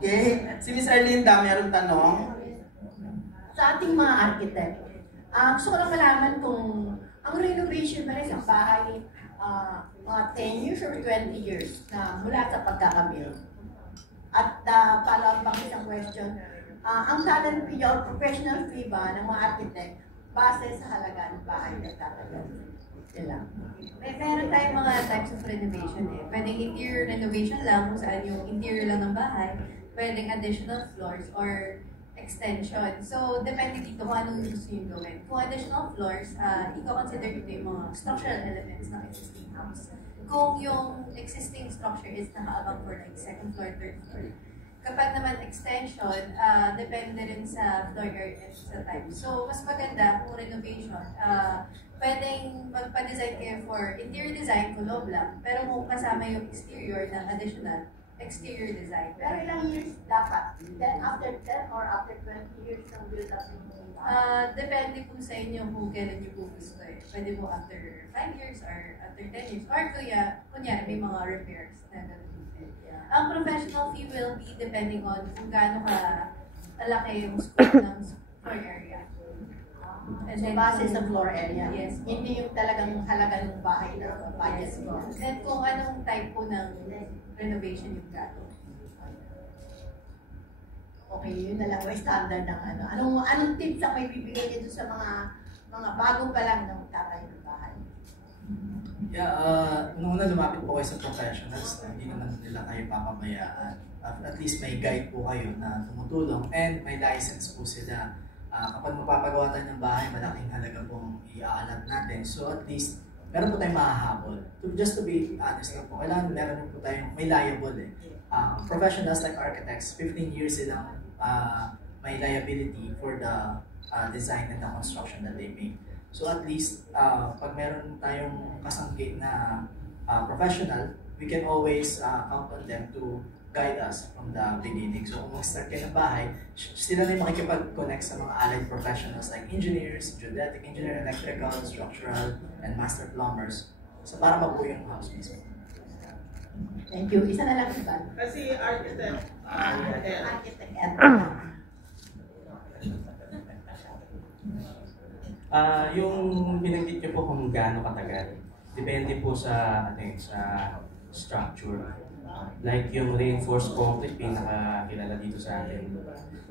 Okay. Si Miss Arlinda, meron tanong? Sa ating mga architect, gusto ko lang malaman kung ang renovation ba rin sa bahay, mga 10 years or 20 years na mula sa pagkakabuild. At follow-up pang isang question, ang talent fee o professional fee ba ng mga architect base sa halaga ng bahay na tatagal? Meron tayong mga types of renovation eh. Pwedeng interior renovation lang, kung saan yung interior lang ng bahay. Pwedeng additional floors or extension. So, depende dito kung anong gusto yung gawin. Kung additional floors, i-consider dito yung mga structural elements ng existing house. Kung yung existing structure is nakaabang for like second floor, third floor. Kapag naman extension, depende rin sa floor area sa type. So, mas maganda kung renovation. Pwedeng magpa-design kayo for interior design, kulob lang. Pero kung kasama yung exterior ng additional, exterior design. Pero ilang years dapat? Then after 10 or after 20 years ng build-up ng depende po sa inyo kung kailan nyo po gusto eh. Pwede po after 5 years or after 10 years. Or kunya may mga repairs na gano'n. Ang professional fee will be depending on kung gaano kalaki yung scope ng floor area. And then, base sa floor area. Yes. Hindi yung talagang halaga ng bahay na budget mo. And kung anong type po ng renovation yung gato. Okay, yun na lang. Standard ng ano. Anong tips ang may bibigay nito sa mga bago pa lang na magtatayo ng bahay? Yeah, una lumapit po kayo sa professionals. Hindi naman nila kayo papabayaan. At least may guide po kayo na tumutulong and may license po sila. Kapag magpapagawa tayo ng bahay, malaking halaga pong i-aalat natin. So at least, meron po tayong mahahabol. Just to be honest lang po, kailangan meron po tayong may liable eh. Professionals like architects, 15 years silang may liability for the design and the construction that they make. So at least, pag meron tayong kasangkit na professional, we can always count on them to guide us from the beginning. So kung mag-start kayo ng bahay, sila na yung makikipag-connect sa mga allied professionals like engineers, geodetic engineer, electrical, structural, and master plumbers. So para mabuo yung house mismo. Thank you. Isa na lang ba? Kasi architect. Yung binanggit niyo po kung gaano katagal, depende po sa structure. Like yung reinforced concrete, pinakakilala dito sa atin.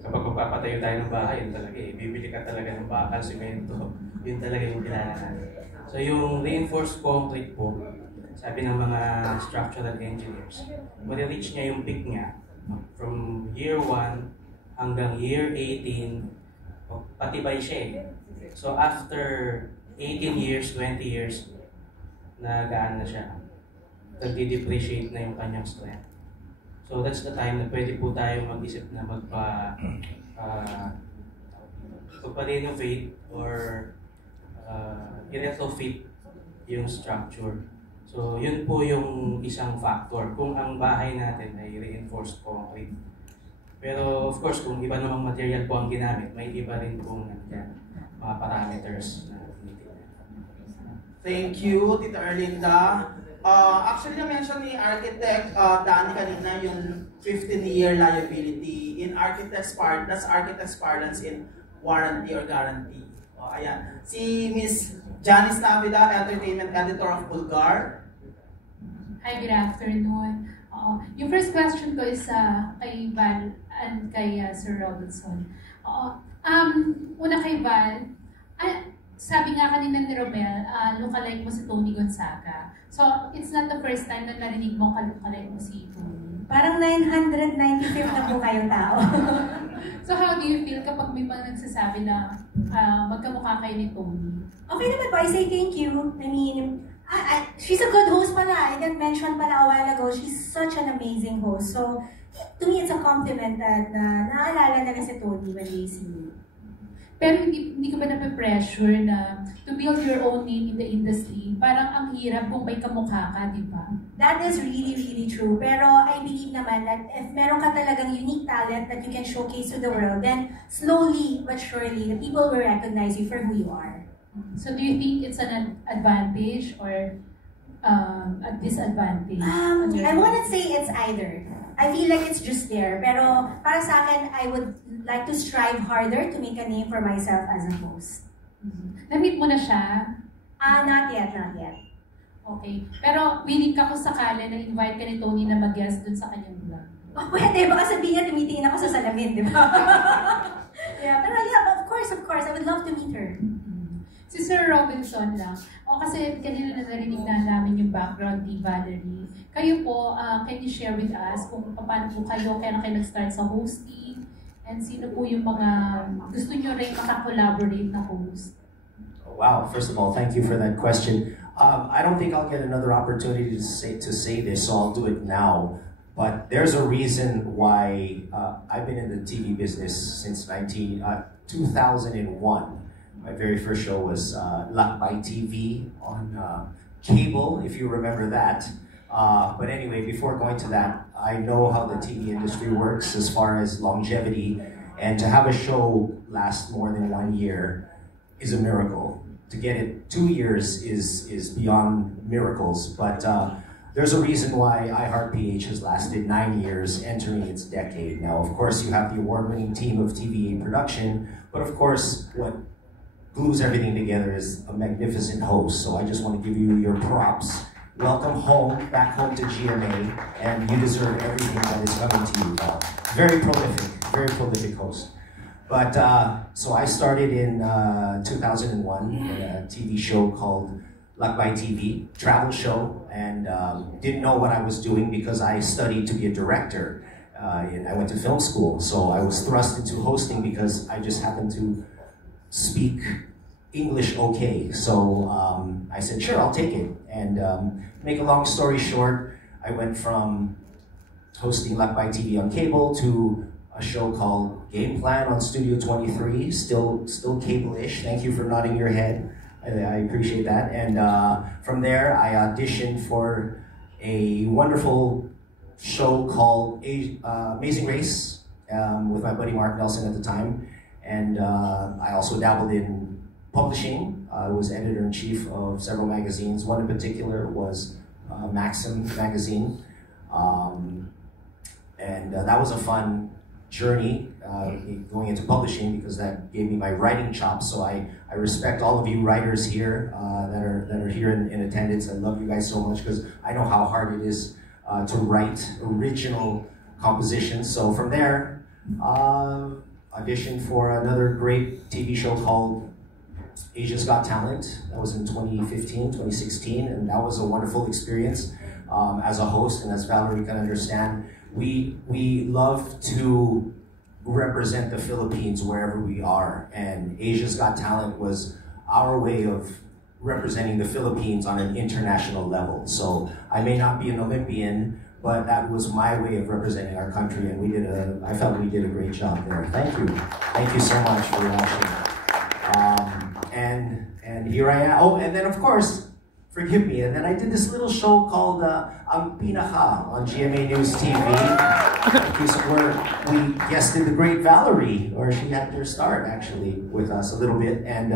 Kapag magpapatayo tayo ng bahay, yun talaga eh. Bibili ka talaga ng bakal, simento. Yun talaga yung kilala natin. So yung reinforced concrete po, sabi ng mga structural engineers, ma-reach niya yung peak niya from year 1 hanggang year 18, patibay siya eh. So after 18 years, 20 years, nagaan na siya. Nagdi-depreciate na yung kanyang strength. So that's the time na pwede po tayo mag-isip na magpa-renovate or i-retrofit yung structure. So yun po yung isang factor kung ang bahay natin ay reinforced concrete. Pero of course, kung iba namang material po ang ginamit, may iba rin po nandiyan mga parameters na tinitignan. Thank you, Tita Arlinda. Actually, na-mention ni Architect Danny kanina yung 15-year liability. In architect's part, that's architect's parlance in warranty or guarantee. Ayan. Si Miss Janice Navida, Entertainment Editor of Bulgar. Hi, good afternoon. Yung first question ko is kay Val and kay Sir Robinson. Una kay Val, sabi nga kanina ni Romel, lookalike mo si Tony Gonzaga. So, it's not the first time na narinig mo lookalike mo si Tony. Parang 995 na po kayong tao. So, how do you feel kapag may mga nagsasabi na magkamukha kayo ni Tony? Okay naman po, I say thank you. I mean, she's a good host pala. I didn't mention pala a while ago, she's such an amazing host. So, to me, it's a compliment that naalala na si Tony when they see me. Pero hindi ka ba nape-pressure na to build your own name in the industry? Parang ang hirap kung may kamukha ka, di ba? That is really, really true. Pero I believe naman that if meron ka talagang unique talent that you can showcase to the world, then slowly but surely, the people will recognize you for who you are. So do you think it's an advantage or a disadvantage? I wouldn't say it's either. I feel like it's just there. Pero para sa akin, I would like to strive harder to make a name for myself as a host. Na-meet mo na siya? Not yet, not yet. Okay. Pero willing ka kung sakali na invite ka ni Tony na mag-guest dun sa kanyang vlog? Oh, pwede. Baka sabihin niya, tumitingin ako sa salamin, di ba? Yeah, pero yeah, of course. I would love to meet her. Si Sir Robinson lang. O kasi kanina na narinig na namin yung background ni Valerie. Kayo po, can you share with us kung paano po kayo, kaya na kayo nag-start sa hosting, and sino po yung mga gusto nyo rin makakollaborate na host? Wow, first of all, thank you for that question. I don't think I'll get another opportunity to say this, so I'll do it now. But there's a reason why I've been in the TV business since 2001. My very first show was Lakbay TV on cable, if you remember that. But anyway, before going to that, I know how the TV industry works as far as longevity, and to have a show last more than 1 year is a miracle. To get it 2 years is beyond miracles, but there's a reason why iHeartPH has lasted 9 years, entering its decade. Now, of course, you have the award-winning team of TVA production, but of course, what glues everything together is a magnificent host. So I just want to give you your props. Welcome home, back home to GMA, and you deserve everything that is coming to you. Very prolific host. But so I started in 2001 a TV show called Lakbay TV, travel show, and didn't know what I was doing because I studied to be a director. I went to film school, so I was thrust into hosting because I just happened to speak English okay. So I said, sure, I'll take it. And make a long story short, I went from hosting Lakbay TV on cable to a show called Game Plan on Studio 23, still cable-ish. Thank you for nodding your head. I appreciate that. And from there, I auditioned for a wonderful show called Amazing Race with my buddy Mark Nelson at the time. And I also dabbled in publishing. I was editor-in-chief of several magazines. One in particular was Maxim magazine. And that was a fun journey going into publishing because that gave me my writing chops. So I respect all of you writers here that are here in attendance. I love you guys so much because I know how hard it is to write original compositions. So from there, auditioned for another great TV show called Asia's Got Talent. That was in 2015, 2016, and that was a wonderful experience as a host. And as Valerie can understand, we love to represent the Philippines wherever we are, and Asia's Got Talent was our way of representing the Philippines on an international level. So I may not be an Olympian, but that was my way of representing our country, and I felt we did a great job there. Thank you so much for watching. And here I am. Oh, and then of course, forgive me, and then I did this little show called Ang Pinaka on GMA News TV. Where we guested the great Valerie, or she had her start actually with us a little bit, and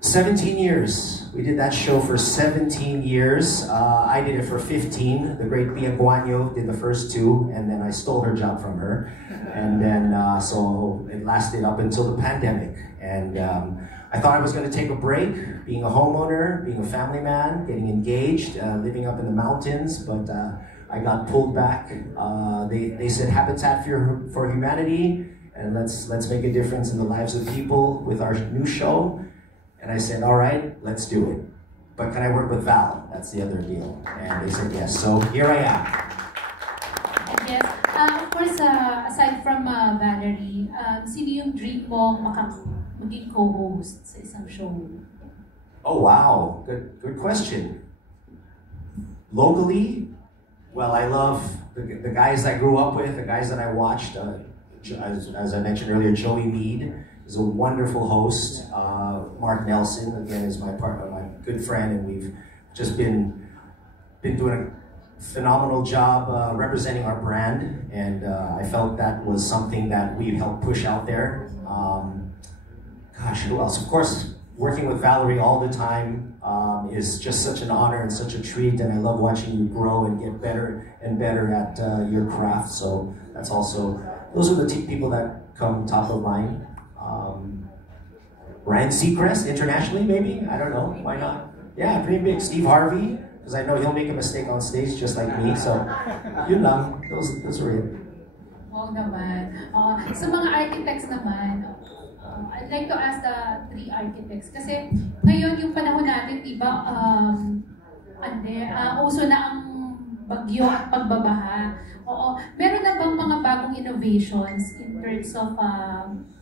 17 years. We did that show for 17 years. I did it for 15. The great Pia Guanyo did the first 2, and then I stole her job from her. And then, so it lasted up until the pandemic. And I thought I was going to take a break, being a homeowner, being a family man, getting engaged, living up in the mountains, but I got pulled back. They said Habitat for Humanity, and let's make a difference in the lives of people with our new show. And I said, all right, let's do it. But can I work with Val? That's the other deal. And they said yes. So here I am. Yes. Of course, aside from Valerie, sino yung dream mo maging co-host sa isang show? Oh, wow. Good question. Locally, well, I love the guys I grew up with, the guys that I watched. As I mentioned earlier, Joey Mead is a wonderful host. Mark Nelson, again, is my partner, my good friend, and we've just been doing a phenomenal job representing our brand, and I felt that was something that we helped push out there. Gosh, who else? Of course, working with Valerie all the time is just such an honor and such a treat, and I love watching you grow and get better and better at your craft. So that's also, those are the people that come top of mind. Ryan Seacrest, internationally maybe? I don't know, why not? Yeah, dream big. Steve Harvey, because I know he'll make a mistake on stage just like me. So, yun lang. Those are it. Wow naman. Sa mga architects naman, I'd like to ask the 3 architects. Kasi ngayon yung panahon natin, diba, uso na ang bagyo at pagbabaha. Oo. Meron na bang mga bagong innovations in terms of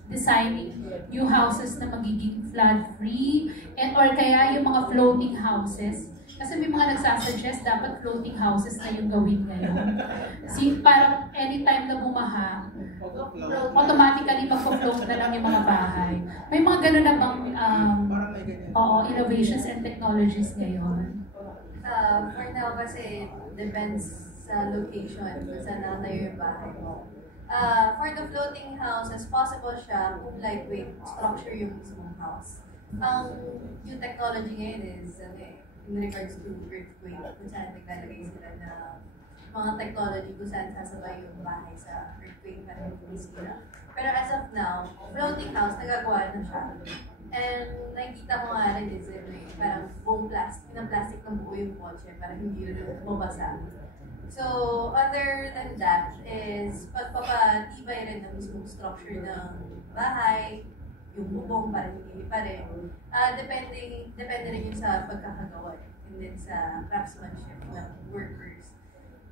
designing new houses na magiging flood-free, or kaya yung mga floating houses? Kasi may mga nagsasuggest dapat floating houses na yung gawin ngayon. Parang anytime na bumaha, automatically magpo-float na lang yung mga bahay. May mga ganun na bang innovations and technologies ngayon? For now kasi depends sa location kung saan nakatayo yung bahay mo. For the floating houses, possible siya kung lightweight structure yung mismong house. Yung technology ngayon is in regards to earthquake, kung saan naglalagay sila na mga technology kung saan sasabay yung bahay sa earthquake na hindi sila. Pero as of now, floating house, nagagawa na siya. And nakikita ko nga rin is parang buong plastic ng buo yung kotse para hindi rin mabasa. So, other than that is pagpapatibay rin ng mismong structure ng bahay, yung bubong para hindi pa rin. Depende rin yun sa pagkakagawa and then sa craftsmanship ng workers.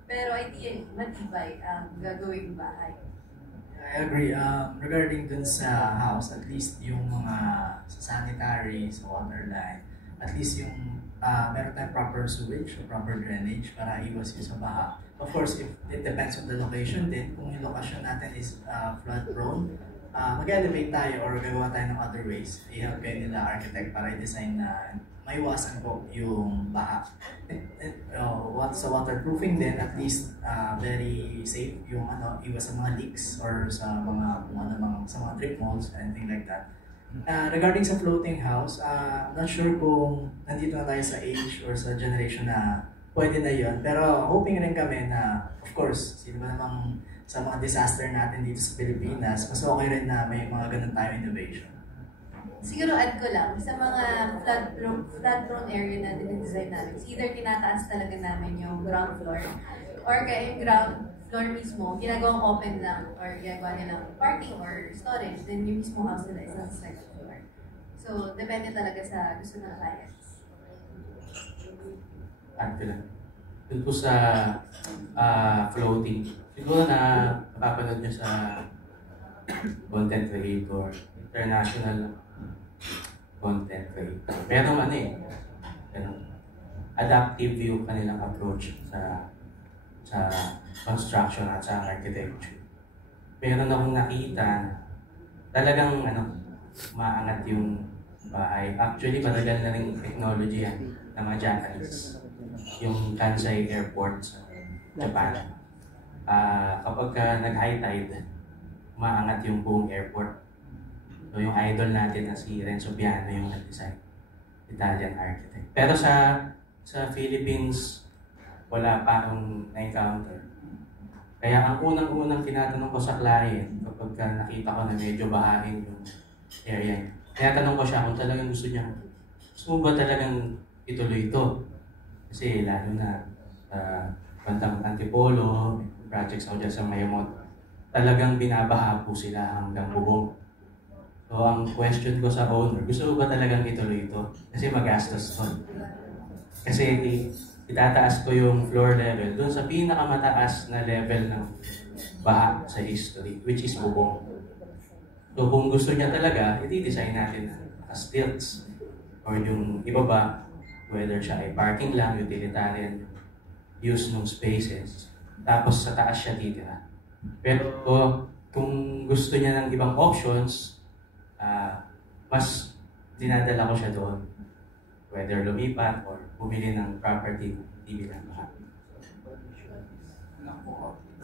Pero ideally, matibay ang gagawing bahay. I agree. Regarding dun sa house, at least yung mga sanitary, sa water line, at least yung meron tayong proper sewage or proper drainage para iwas yung sa baha. Of course, if it depends on the location din, kung yung location natin is flood prone, mag-elevate tayo or gagawa tayo ng other ways. I-help kayo nila architect para i-design na maiwasan po yung baha. Sa waterproofing din, at least very safe yung iwas sa mga leaks or sa mga sa mga drip moles, anything like that. Regarding sa floating house, I'm not sure kung nandito na tayo sa age or sa generation na pwede na yun. Pero hoping rin kami na, of course, sino ba namang sa mga disaster natin dito sa Pilipinas, mas okay rin na may mga ganun tayo innovation. Siguro add ko lang, sa mga flood-prone area na din-design namin, either tinataas talaga namin yung ground floor or kaya yung ground floor mismo, ginagawang open lang or ginagawa nilang parking or storage, then yung mismo house nila is nasa second floor. So, depende talaga sa gusto ng clients. Add ko lang. Doon po sa floating, siguro na napapanood nyo sa content creator, international content creator. Pero adaptive yung kanilang approach sa construction at sa architecture. Pero na akong nakita na talagang maangat yung bahay. Actually, matagal na rin technology yan ng mga Japanese. Yung Kansai Airport sa Japan. Kapag nag-high tide, maangat yung buong airport. So yung idol natin na si Renzo Piano yung nag-design, Italian architect. Pero sa Philippines, wala pa akong na-encounter. Kaya ang unang-unang tinatanong ko sa client, kapag nakita ko na medyo bahain yung area, tinatanong ko siya kung talagang gusto niya. Gusto mo ba talagang ituloy ito? Kasi lalo na bandang Antipolo, projects ako dyan sa Mayamot, talagang binabaha po sila hanggang bubong. So ang question ko sa owner, gusto mo ba talagang ituloy ito? Kasi magastos to. Kasi itataas ko yung floor level doon sa pinakamataas na level ng baha sa history, which is bubong. So kung gusto niya talaga, i-design natin as stilts or yung ibaba, whether siya ay parking lang, utilitarian, use ng spaces, tapos sa taas siya titira. Pero kung gusto niya ng ibang options, mas dinadala ko siya doon. Whether lumipat or bumili ng property, hindi bilang lahat.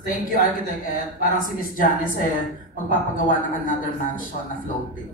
Thank you, Architect Ed. Parang si Miss Janice magpapagawa ng another mansion na floating.